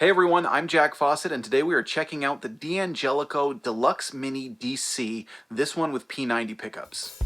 Hey everyone, I'm Jack Fossett, and today we are checking out the D'Angelico Deluxe Mini DC, this one with P90 pickups.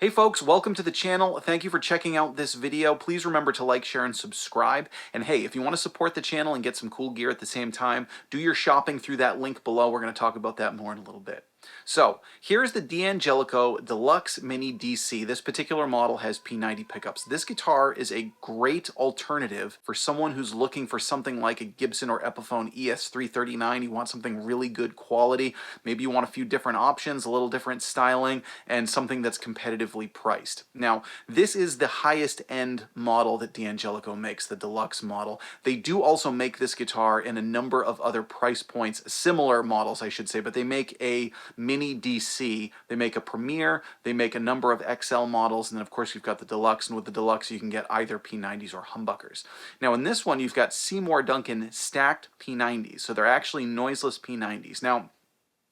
Hey folks, welcome to the channel. Thank you for checking out this video. Please remember to like, share, and subscribe. And hey, if you want to support the channel and get some cool gear at the same time, do your shopping through that link below. We're going to talk about that more in a little bit. So here's the D'Angelico Deluxe Mini DC. This particular model has P90 pickups. This guitar is a great alternative for someone who's looking for something like a Gibson or Epiphone ES339. You want something really good quality. Maybe you want a few different options, a little different styling, and something that's competitively priced. Now, this is the highest end model that D'Angelico makes, the deluxe model. They do also make this guitar in a number of other price points, similar models I should say, but they make a Mini DC, they make a Premier, they make a number of XL models, and then of course you've got the Deluxe, and with the Deluxe you can get either P90s or humbuckers. Now in this one you've got Seymour Duncan Stacked P90s, so they're actually noiseless P90s. Now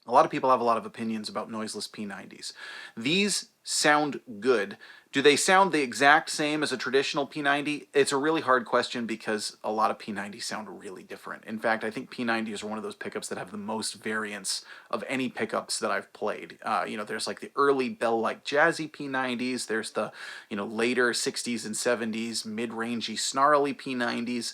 a lot of people have a lot of opinions about noiseless P90s. These sound good. Do they sound the exact same as a traditional P90? It's a really hard question because a lot of P90s sound really different. In fact, I think P90s are one of those pickups that have the most variance of any pickups that I've played. There's like the early bell-like jazzy P90s, there's the, later 60s and 70s mid-rangey snarly P90s.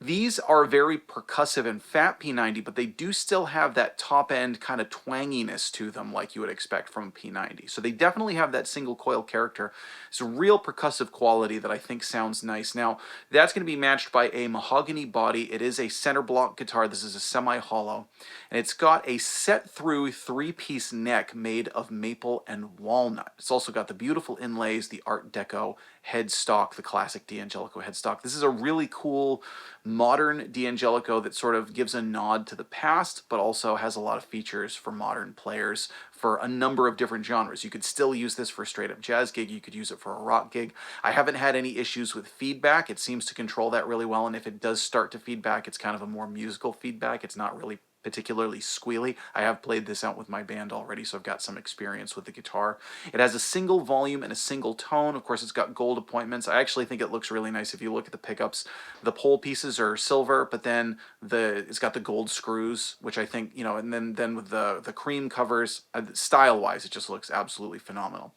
These are very percussive and fat P90, but they do still have that top-end kind of twanginess to them like you would expect from a P90. So they definitely have that single coil character. It's a real percussive quality that I think sounds nice. Now, that's going to be matched by a mahogany body. It is a center block guitar. This is a semi-hollow. And it's got a set-through three-piece neck made of maple and walnut. It's also got the beautiful inlays, the Art Deco headstock, the classic D'Angelico headstock. This is a really cool modern D'Angelico that sort of gives a nod to the past, but also has a lot of features for modern players for a number of different genres. You could still use this for a straight-up jazz gig. You could use it for a rock gig. I haven't had any issues with feedback. It seems to control that really well, and if it does start to feedback, it's kind of a more musical feedback. It's not really particularly squealy. I have played this out with my band already, so I've got some experience with the guitar. It has a single volume and a single tone. Of course, it's got gold appointments. I actually think it looks really nice if you look at the pickups. The pole pieces are silver, but then it's got the gold screws, which I think, and then with the cream covers, style-wise, it just looks absolutely phenomenal.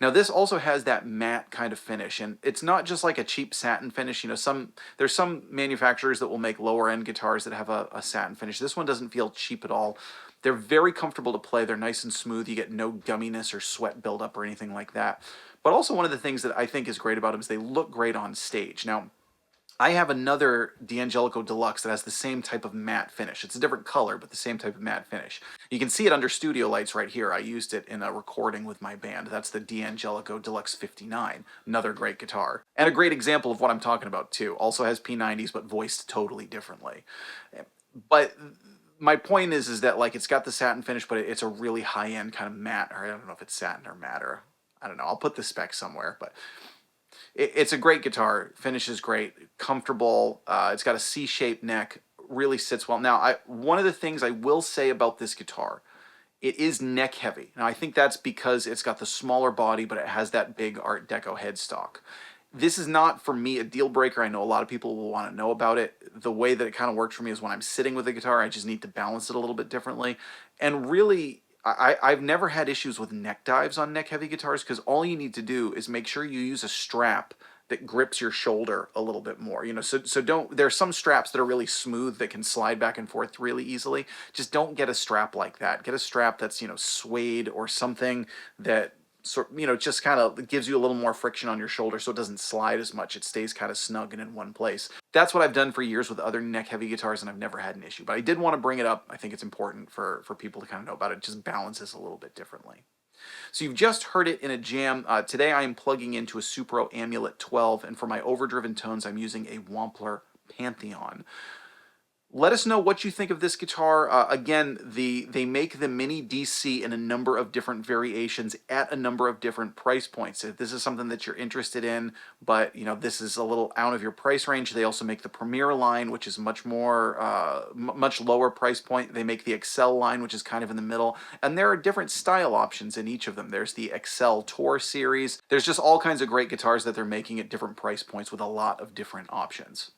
Now, this also has that matte kind of finish, and it's not just like a cheap satin finish. There's some manufacturers that will make lower-end guitars that have a satin finish. This one doesn't feel cheap at all. They're very comfortable to play. They're nice and smooth. You get no gumminess or sweat buildup or anything like that. But also one of the things that I think is great about them is they look great on stage. Now, I have another D'Angelico Deluxe that has the same type of matte finish. It's a different color, but the same type of matte finish. You can see it under studio lights right here. I used it in a recording with my band. That's the D'Angelico Deluxe 59. Another great guitar. And a great example of what I'm talking about, too. Also has P90s, but voiced totally differently. But my point is that, like, it's got the satin finish, but it's a really high-end kind of matte, or I don't know if it's satin or matte, or I don't know. I'll put the specs somewhere, but it's a great guitar. Finish is great, comfortable. It's got a C-shaped neck, really sits well. Now, one of the things I will say about this guitar, it is neck heavy. Now, I think that's because it's got the smaller body, but it has that big Art Deco headstock. This is not, for me, a deal breaker. I know a lot of people will want to know about it. The way that it kind of works for me is when I'm sitting with the guitar, I just need to balance it a little bit differently. And really, I've never had issues with neck dives on neck-heavy guitars because all you need to do is make sure you use a strap that grips your shoulder a little bit more. You know, so don't, there's some straps that are really smooth that can slide back and forth really easily. Just don't get a strap like that. Get a strap that's, you know, suede or something that just kind of gives you a little more friction on your shoulder so it doesn't slide as much. It stays kind of snug and in one place. That's what I've done for years with other neck-heavy guitars, and I've never had an issue. But I did want to bring it up. I think it's important for people to kind of know about it. It just balances a little bit differently. So you've just heard it in a jam. Today I am plugging into a Supro Amulet 12, and for my overdriven tones, I'm using a Wampler Pantheon. Let us know what you think of this guitar. Again, they make the Mini DC in a number of different variations at a number of different price points. If this is something that you're interested in, but you know this is a little out of your price range, they also make the Premier line, which is much more, much lower price point. They make the Excel line, which is kind of in the middle, and there are different style options in each of them. There's the Excel Tour series. There's just all kinds of great guitars that they're making at different price points with a lot of different options.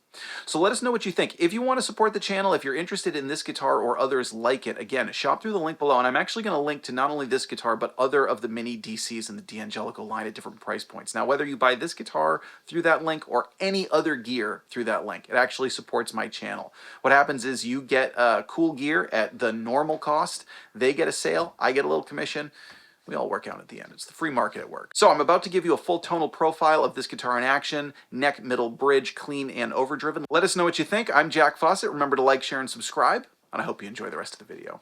So let us know what you think. If you want to support the channel, if you're interested in this guitar or others like it, again, shop through the link below, and I'm actually going to link to not only this guitar, but other of the Mini DCs in the D'Angelico line at different price points. Now, whether you buy this guitar through that link or any other gear through that link, it actually supports my channel. What happens is you get cool gear at the normal cost, they get a sale, I get a little commission. We all work out at the end. It's the free market at work. So I'm about to give you a full tonal profile of this guitar in action. Neck, middle, bridge, clean, and overdriven. Let us know what you think. I'm Jack Fossett. Remember to like, share, and subscribe. And I hope you enjoy the rest of the video.